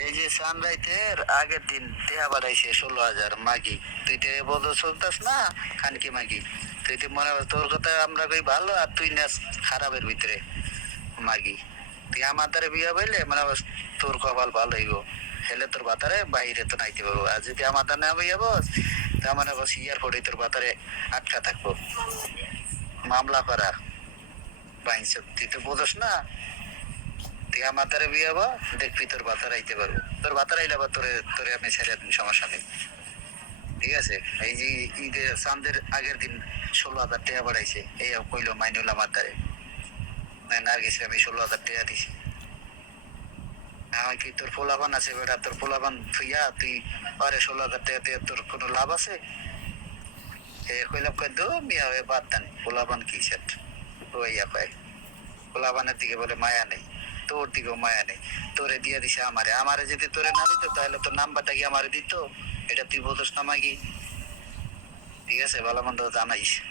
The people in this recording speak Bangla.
এই যে সানরাইজের আগের দিন টেহা বাড়াইছে 16,000 মাগি। তুই তো বলতে শুনতাস না খানকি মাগি। তুই তো মনে হয় তোর কথা আমরা কই ভালো আর তুই নাচ খারাপের ভিতরে মাগি। তুই আমার দ্বারা বিয়া বইলে মানে তোর কপাল ভালো হইব। হেলে তোর বাতারে বাইরে তো নাইতে পারবো, আর যদি আমার দ্বারা না বইয়া বস তার মানে বস এয়ারপোর্টে তোর বাতারে আটকা থাকবো, মামলা করা বাইনছে। তুই তো বোঝস না। তুই আমার দ্বারা বিয়ে হবো, দেখবি তোর বাতার আইতে পারবো। তোর বাতার আইলে আবার তোরে তোরে আমি ছেড়ে দিন, সমস্যা নেই। ঠিক আছে। এই যে ঈদের চাঁদের আগের দিন 16,000 টাকা বাড়াইছে, এই কইলো মাইনুল আমার দ্বারে না গেছে, আমি 16,000 টাকা দিছি। আমার কি তোর পোলাপান আছে বেটা? তোর পোলাপান থুইয়া তুই আরে 16,000 টাকা দিয়ে তোর কোনো লাভ আছে? এ কইলাম কই দো মিয়া হয়ে বাদ দেন, পোলাপান কি সেট রইয়া কয়। পোলাপানের দিকে বলে মায়া নেই, তোর দিকেও মায়া নেই। তোরে দিয়ে দিছে আমারে, আমারে যদি তোরে না দিত তাহলে তোর নাম্বারটা কি আমারে দিত? এটা তুই বোঝস না মাগি। ঠিক আছে, ভালো মন্দ জানাইস।